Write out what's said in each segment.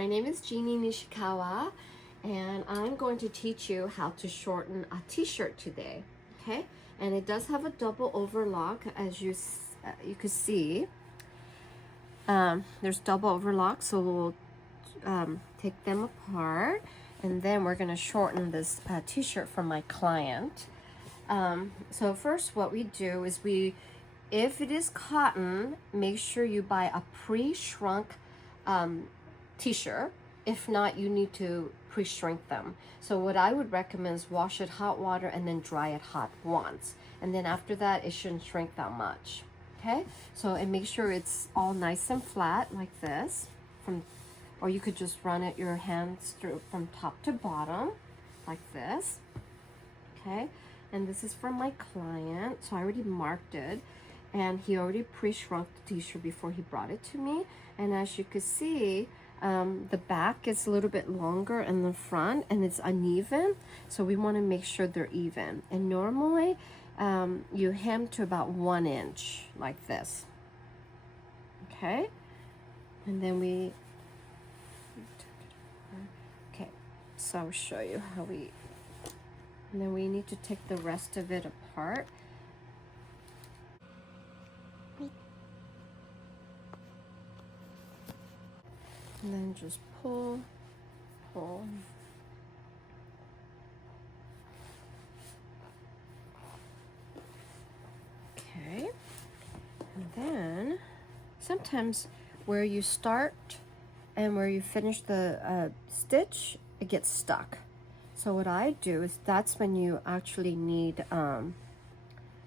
my name is Jeannie Nishikawa, and I'm going to teach you how to shorten a t-shirt today, okay? And it does have a double overlock, as you can see. There's double overlock, so we'll take them apart, and then we're going to shorten this t-shirt for my client. So first what we do is if it is cotton, make sure you buy a pre-shrunk t-shirt. If not, you need to pre-shrink them. So what I would recommend is wash it hot water and then dry it hot once. And then after that, it shouldn't shrink that much. Okay? So, and make sure it's all nice and flat like this. Or you could just run it your hands through from top to bottom like this. Okay? And this is for my client. So I already marked it. And he already pre-shrunk the t-shirt before he brought it to me. And as you can see, the back is a little bit longer in the front and it's uneven. So we want to make sure they're even. And normally, you hem to about 1 inch like this. Okay? And then okay, so I'll show you how and then we need to take the rest of it apart. And then just pull. Okay. And then sometimes where you start and where you finish the stitch, it gets stuck. So what I do is that's when you actually need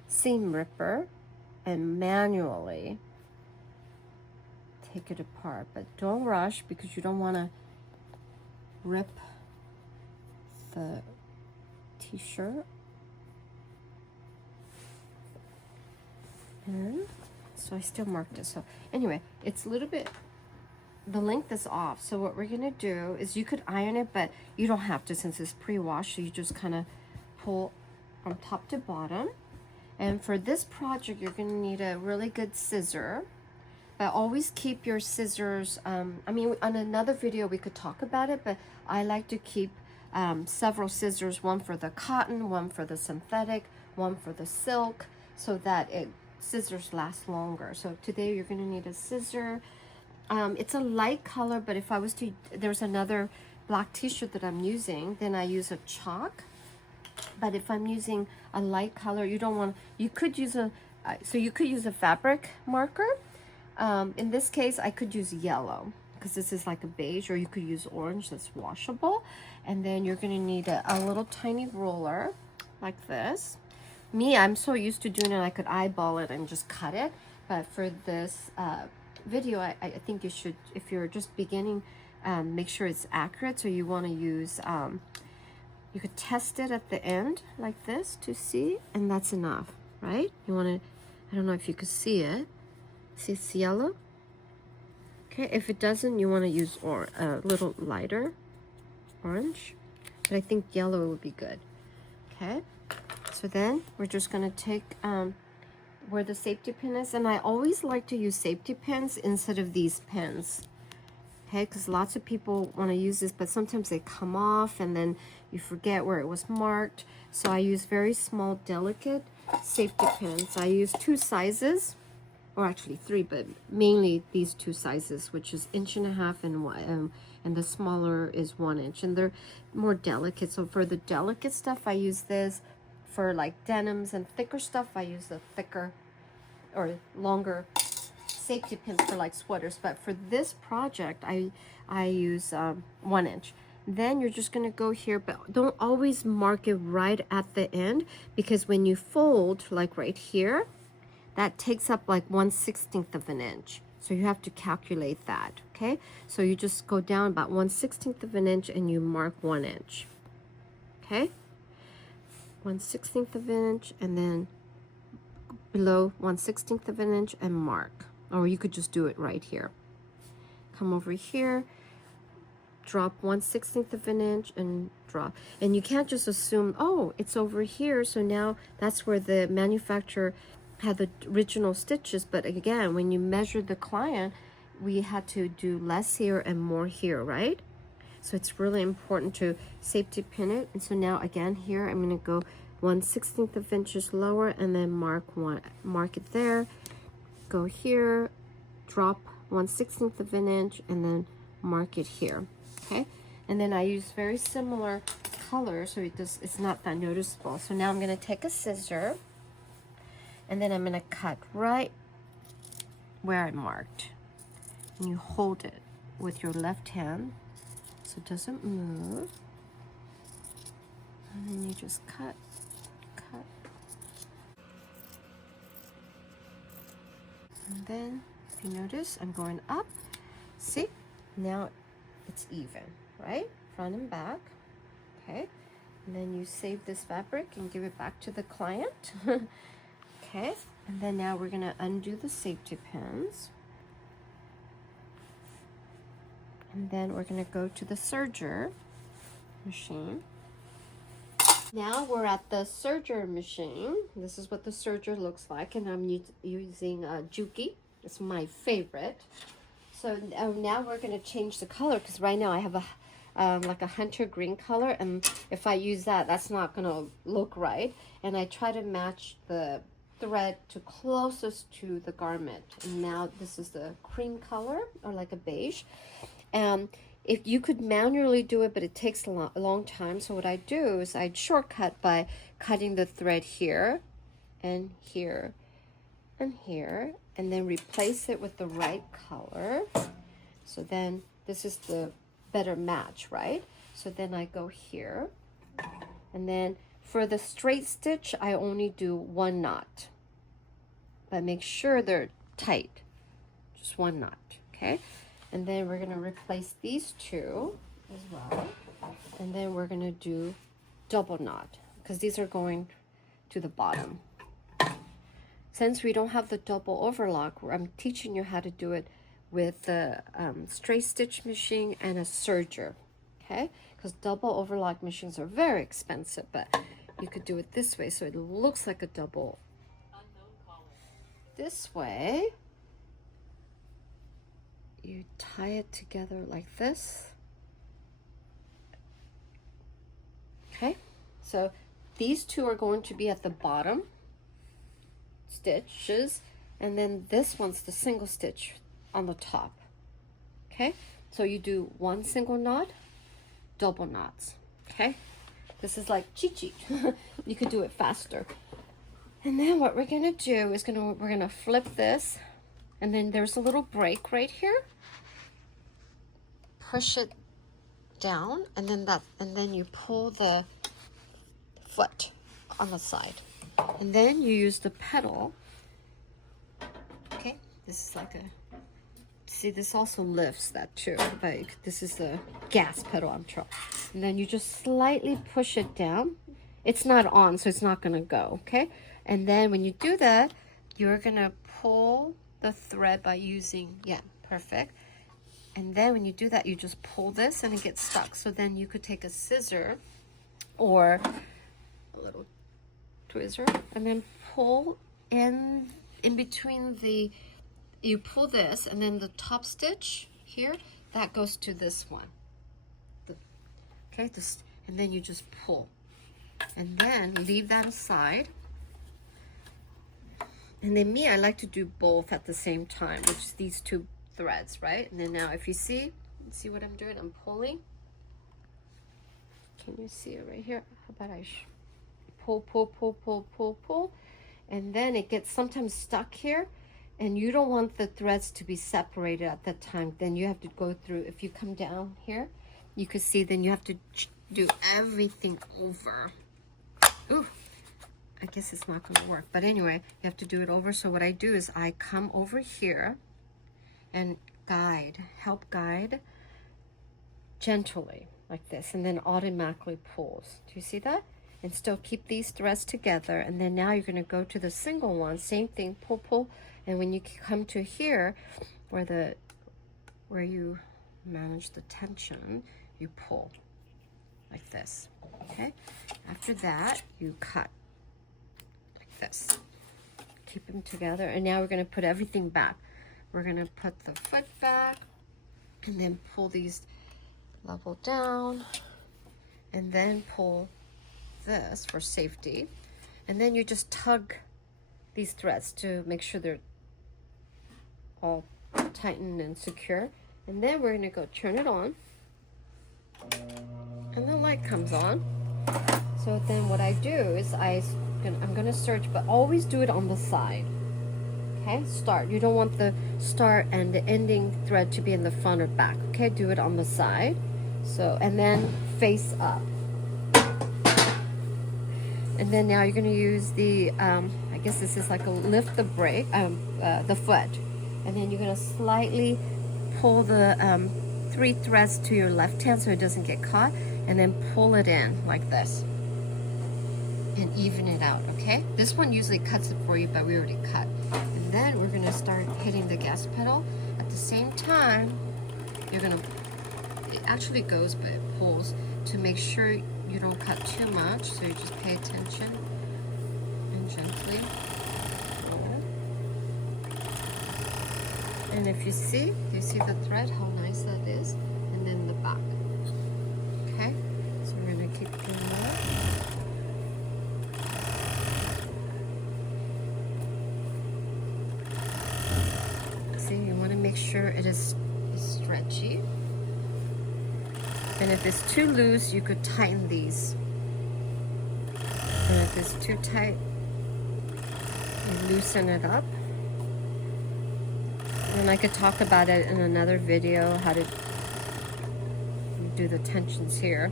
seam ripper and manually take it apart, but don't rush because you don't want to rip the t-shirt. And so I still marked it. So anyway, it's a little bit, the length is off. So what we're gonna do is you could iron it, but you don't have to since it's pre-washed. So you just kind of pull from top to bottom. And for this project, you're gonna need a really good scissor. But always keep your scissors, I mean, on another video we could talk about it, but I like to keep several scissors, one for the cotton, one for the synthetic, one for the silk, so that scissors last longer. So today you're gonna need a scissor. It's a light color, but if I was to, there's another black t-shirt that I'm using, then I use a chalk. But if I'm using a light color, you don't want, you could use a fabric marker. In this case, I could use yellow because this is like a beige, or you could use orange that's washable. And then you're going to need a little tiny ruler like this. Me, I'm so used to doing it, I could eyeball it and just cut it. But for this video, I think you should, if you're just beginning, make sure it's accurate. So you want to use, you could test it at the end like this to see, and that's enough, right? You want to, I don't know if you could see it. See, it's yellow. Okay, if it doesn't, you want to use a little lighter orange, but I think yellow would be good. Okay, so then we're just going to take where the safety pin is, and I always like to use safety pins instead of these pins. Okay, because lots of people want to use this, but sometimes they come off and then you forget where it was marked. So I use very small, delicate safety pins. I use 2 sizes. Or actually 3, but mainly these 2 sizes, which is 1.5 inch and the smaller is 1 inch, and they're more delicate. So for the delicate stuff, I use this. For like denims and thicker stuff, I use the thicker or longer safety pins for like sweaters. But for this project, I use 1 inch. Then you're just going to go here, but don't always mark it right at the end, because when you fold, like right here, that takes up like 1/16 of an inch. So you have to calculate that, okay? So you just go down about 1/16 of an inch and you mark 1 inch, okay? 1/16 of an inch, and then below 1/16 of an inch and mark. Or you could just do it right here. Come over here, drop 1/16 of an inch and drop. And you can't just assume, oh, it's over here, so now that's where the manufacturer had the original stitches. But again, when you measure the client, we had to do less here and more here, right? So it's really important to safety pin it. And so now again here, I'm gonna go 1/16 of inches lower and then mark it there. Go here, drop 1/16 of an inch and then mark it here, okay? And then I use very similar color so it's not that noticeable. So now I'm gonna take a scissor and then I'm gonna cut right where I marked. And you hold it with your left hand so it doesn't move. And then you just cut. And then, if you notice, I'm going up. See? Now it's even, right? Front and back. Okay? And then you save this fabric and give it back to the client. Okay? And then now we're going to undo the safety pins. And then we're going to go to the serger machine. Now we're at the serger machine. This is what the serger looks like, and I'm using Juki. It's my favorite. So now we're going to change the color because right now I have a like a hunter green color, and if I use that, that's not going to look right. And I try to match the thread to closest to the garment. And now this is the cream color, or like a beige. If you could manually do it, but it takes a long time. So what I do is I'd shortcut by cutting the thread here and here and here, and then replace it with the right color. So then this is the better match, right? So then I go here, and then for the straight stitch, I only do 1 knot, but make sure they're tight, just 1 knot, okay? And then we're gonna replace these two as well. And then we're gonna do double knot because these are going to the bottom. Since we don't have the double overlock, I'm teaching you how to do it with the straight stitch machine and a serger, okay? Because double overlock machines are very expensive, but you could do it this way so it looks like a double. This way, you tie it together like this. Okay, so these two are going to be at the bottom stitches, and then this one's the single stitch on the top. Okay, so you do 1 single knot, double knots. Okay, this is like cheat sheet. You could do it faster. And then what we're gonna do is we're gonna flip this, and then there's a little break right here. Push it down, and then you pull the foot on the side, and then you use the pedal. Okay, this is like a, see, this also lifts that too, but this is the gas pedal I'm trying. And then you just slightly push it down. It's not on, so it's not gonna go, okay? And then when you do that, you're gonna pull the thread by using, yeah, perfect. And then when you do that, you just pull this and it gets stuck. So then you could take a scissor or a little tweezer and then pull in between you pull this, and then the top stitch here, that goes to this one. Okay, and then you just pull. And then leave that aside. And then I like to do both at the same time, which is these two threads, right? And then now if you see what I'm doing, I'm pulling. Can you see it right here? How about I pull, and then it gets sometimes stuck here, and you don't want the threads to be separated at that time. Then you have to go through, if you come down here, you can see, then you have to do everything over. Ooh, I guess it's not gonna work, but anyway, you have to do it over. So what I do is I come over here and help guide gently like this, and then automatically pulls. Do you see that? And still keep these threads together. And then now you're going to go to the single one, same thing, pull, and when you come to here where you manage the tension, you pull like this. Okay, after that you cut like this, keep them together, and now we're going to put everything back. we're gonna put the foot back and then pull these level down and then pull this for safety. And then you just tug these threads to make sure they're all tightened and secure. And then we're gonna go turn it on. And the light comes on. So then what I do is I'm gonna search, but always do it on the side. Okay, start. You don't want the start and the ending thread to be in the front or back. Okay, do it on the side. So, and then face up. And then now you're gonna use the, I guess this is like a lift the brake, the foot. And then you're gonna slightly pull the 3 threads to your left hand so it doesn't get caught, and then pull it in like this and even it out. Okay, this one usually cuts it for you, but we already cut. And then we're gonna start hitting the gas pedal at the same time. You're gonna, it actually goes but it pulls to make sure you don't cut too much, so you just pay attention and gently pull. And if you see the thread, how nice that is, and then the back. Okay, so we're gonna keep doing that. See, you want to make sure it is stretchy. And if it's too loose, you could tighten these. And if it's too tight, you loosen it up. And I could talk about it in another video, how to do the tensions here.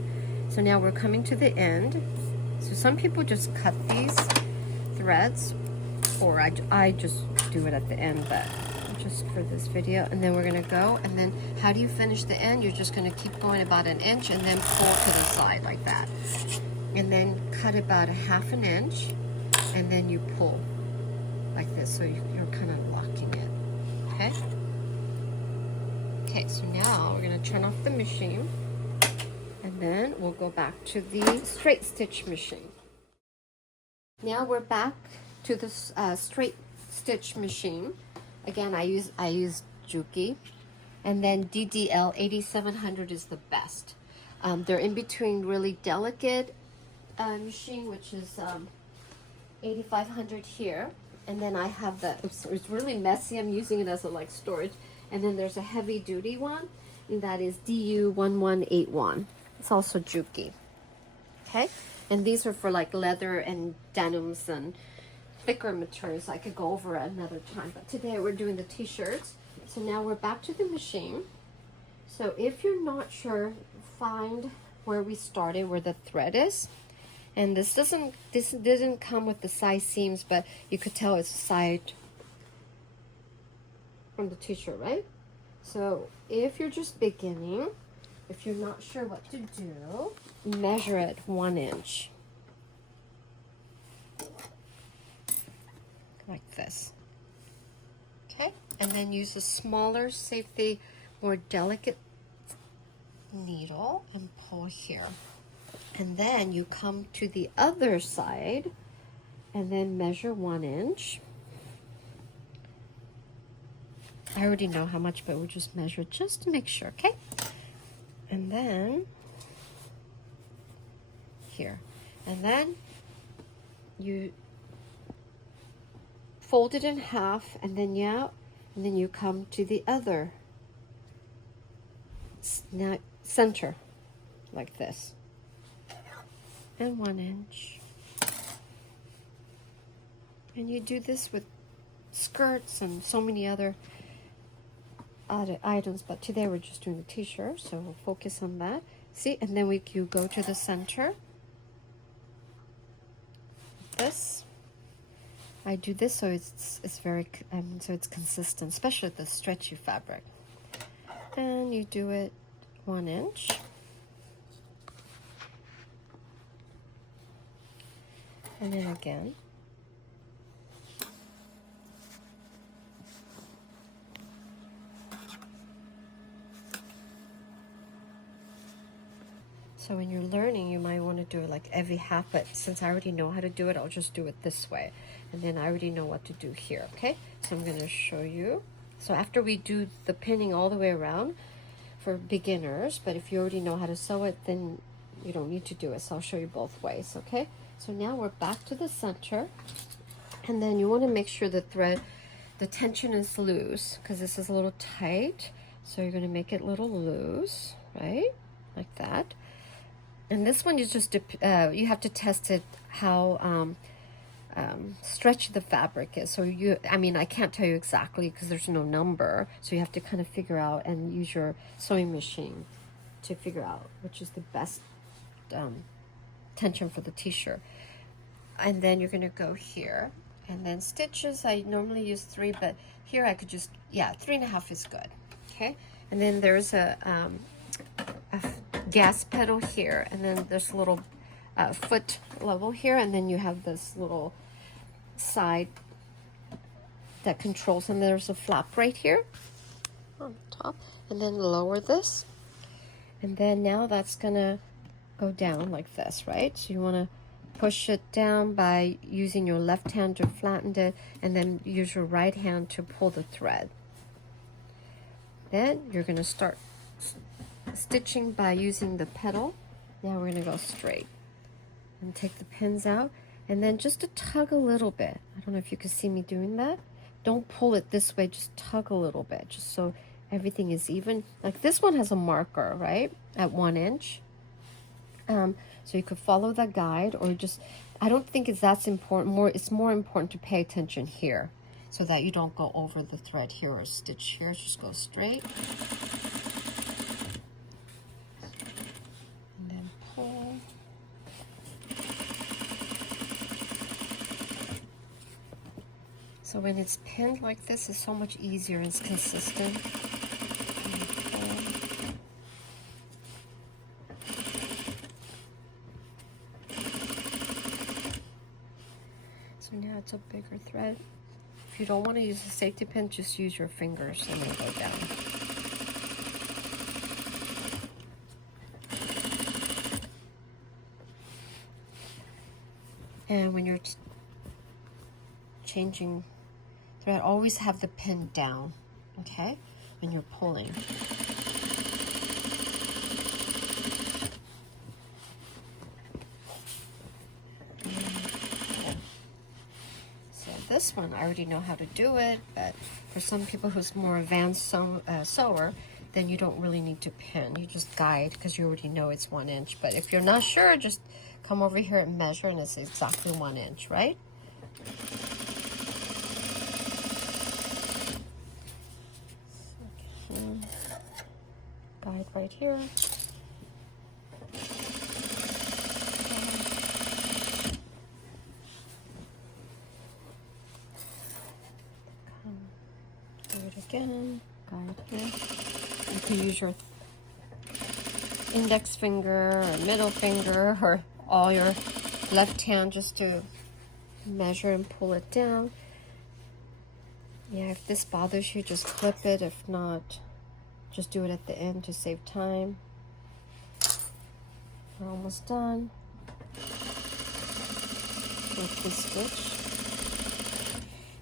So now we're coming to the end. So some people just cut these threads, or I just do it at the end, but just for this video. And then we're gonna go, and then how do you finish the end? You're just gonna keep going about 1 inch and then pull to the side like that. And then cut about 1/2 inch, and then you pull like this, so you're kind of locking it. Okay? Okay, so now we're gonna turn off the machine, and then we'll go back to the straight stitch machine. Now we're back to the straight stitch machine. Again, I use Juki, and then DDL 8700 is the best. They're in between really delicate machine, which is 8500 here, and then I have the, it's really messy, I'm using it as a like storage, and then there's a heavy duty one, and that is DU1181. It's also Juki. Okay, and these are for like leather and denims and thicker materials. I could go over it another time, but today we're doing the t-shirts. So now we're back to the machine. So if you're not sure, find where we started, where the thread is. And this didn't come with the side seams, but you could tell it's side from the t-shirt, right? So if you're just beginning, if you're not sure what to do, measure it 1 inch. Like this. Okay, and then use a smaller, safety, more delicate needle and pull here. And then you come to the other side and then measure 1 inch. I already know how much, but we'll just measure just to make sure, okay? And then here. And then you fold it in half, and then and then you come to the other center like this, and 1 inch. And you do this with skirts and so many other items, but today we're just doing the t-shirt, so we'll focus on that. See, and then you go to the center. This, I do this so it's very so it's consistent, especially the stretchy fabric. And you do it 1 inch. And then again. So when you're learning, you might want to do it like every half, but since I already know how to do it, I'll just do it this way. And then I already know what to do here, okay? So I'm going to show you. So after we do the pinning all the way around for beginners, but if you already know how to sew it, then you don't need to do it. So I'll show you both ways, okay? So now we're back to the center, and then you want to make sure the thread, the tension is loose, because this is a little tight. So you're going to make it a little loose, right? Like that. And this one is just, you have to test it how stretchy the fabric is. So I mean, I can't tell you exactly because there's no number. So you have to kind of figure out and use your sewing machine to figure out which is the best tension for the t-shirt. And then you're going to go here. And then stitches, I normally use 3, but here I could just, yeah, 3.5 is good. Okay. And then there's a gas pedal here. And then there's a little foot level here. And then you have this little side that controls, and there's a flap right here on top, and then lower this, and then now that's gonna go down like this, right? So you want to push it down by using your left hand to flatten it, and then use your right hand to pull the thread. Then you're going to start stitching by using the pedal. Now we're going to go straight and take the pins out, and then just to tug a little bit. I don't know if you can see me doing that. Don't pull it this way, just tug a little bit, just so everything is even. Like this one has a marker, right, at 1 inch. So you could follow the guide, or just, I don't think it's that important. It's more important to pay attention here so that you don't go over the thread here or stitch here. Just go straight. And then pull. So when it's pinned like this, it's so much easier and it's consistent. So now it's a bigger thread. If you don't want to use a safety pin, just use your fingers and then go down. And when you're changing thread, always have the pin down, okay, when you're pulling. This one, I already know how to do it, but for some people who's more advanced sewer, then you don't really need to pin. You just guide because you already know it's 1 inch. But if you're not sure, just come over here and measure, and it's exactly 1 inch, right? Okay. Guide right here. Again, guide here. You can use your index finger or middle finger or all your left hand just to measure and pull it down. Yeah, if this bothers you, just clip it. If not, just do it at the end to save time. We're almost done with this stitch.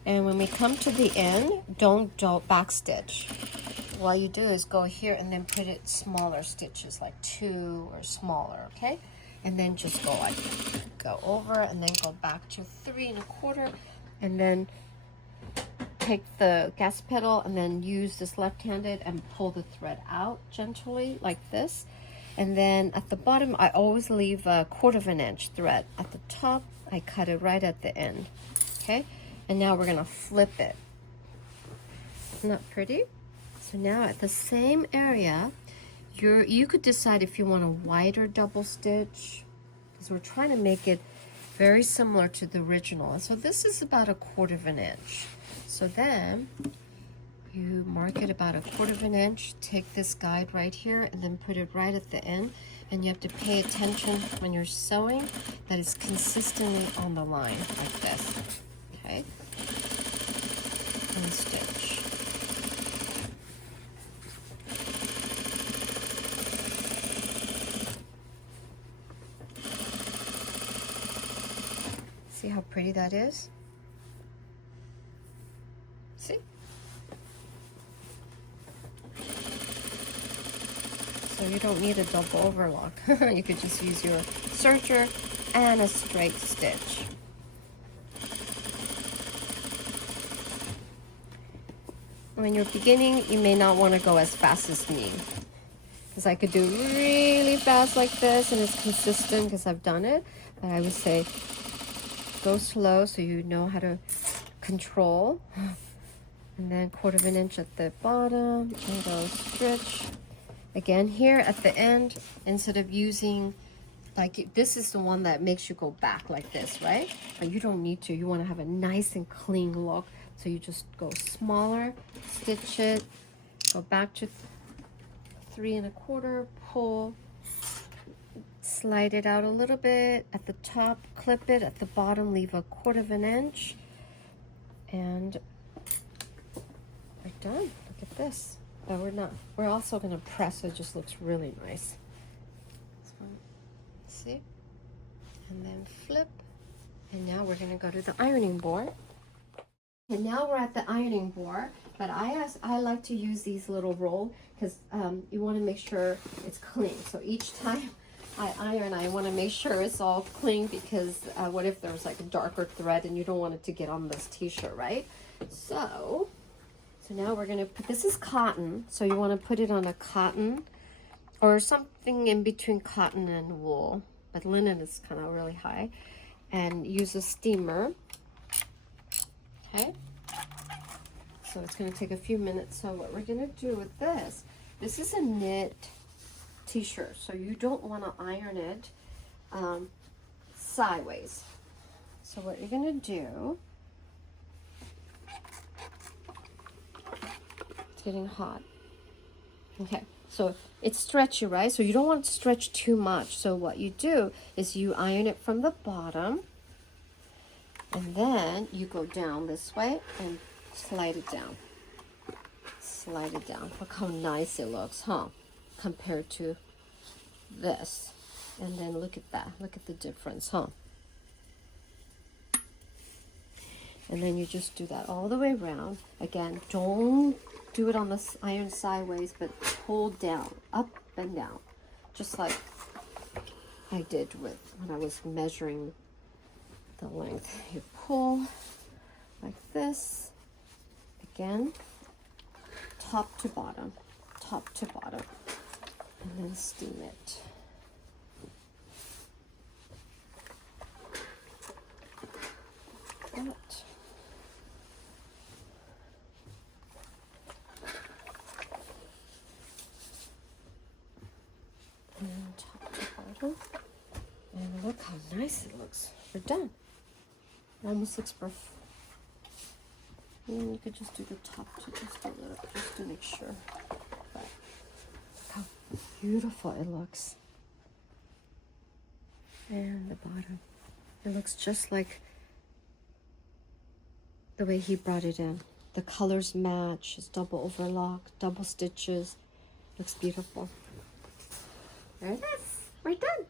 And when we come to the end, don't back stitch. What you do is go here and then put it smaller stitches, like 2 or smaller, okay? And then just go like that. Go over and then go back to 3 1/4, and then take the gas pedal and then use this left-handed and pull the thread out gently like this. And then at the bottom, I always leave a 1/4 inch thread. At the top, I cut it right at the end, okay? And now we're gonna flip it. Isn't that pretty? So now at the same area, you could decide if you want a wider double stitch, because we're trying to make it very similar to the original. So this is about a 1/4 inch. So then you mark it about a 1/4 inch, take this guide right here and then put it right at the end. And you have to pay attention when you're sewing that it's consistently on the line like this, okay? And stitch. See how pretty that is? See? you don't need a double overlock. You could just use your serger and a straight stitch. When you're beginning, you may not want to go as fast as me, because I could do really fast like this and it's consistent because I've done it, but I would say go slow so you know how to control. And then 1/4 inch at the bottom and go stretch. Again, here at the end, instead of using, like, this is the one that makes you go back like this, right? But you don't need to. You want to have a nice and clean look. So you just go smaller, stitch it, go back to 3 1/4, pull, slide it out a little bit. At the top, clip it. At the bottom, leave a 1/4 inch. And we're done. Look at this. But we're also going to press so it just looks really nice. So, see? And then flip. And now we're going to go to the ironing board. And now we're at the ironing board, but I like to use these little roll because you want to make sure it's clean. So each time I iron, I want to make sure it's all clean, because what if there's like a darker thread and you don't want it to get on this t-shirt, right? So now we're going to put, this is cotton, so you want to put it on a cotton or something in between cotton and wool, but linen is kind of really high, and use a steamer. Okay, so it's going to take a few minutes. So what we're going to do with this is a knit t-shirt, so you don't want to iron it sideways. So what you're going to do, it's getting hot. Okay, so it's stretchy, right? So you don't want to stretch too much. So what you do is you iron it from the bottom, and then you go down this way and slide it down. Slide it down. Look how nice it looks, huh? Compared to this. And then look at that. Look at the difference, huh? And then you just do that all the way around. Again, don't do it on the iron sideways, but pull down, up and down. Just like I did with when I was measuring the length. You pull like this, again, top to bottom, and then steam it. That. And top to bottom, and look how nice it looks. We're done. It almost looks perfect. And you could just do the top to just a little, just to make sure. But look how beautiful it looks. And the bottom. It looks just like the way he brought it in. The colors match. It's double overlock, double stitches. Looks beautiful. There it is. We're done.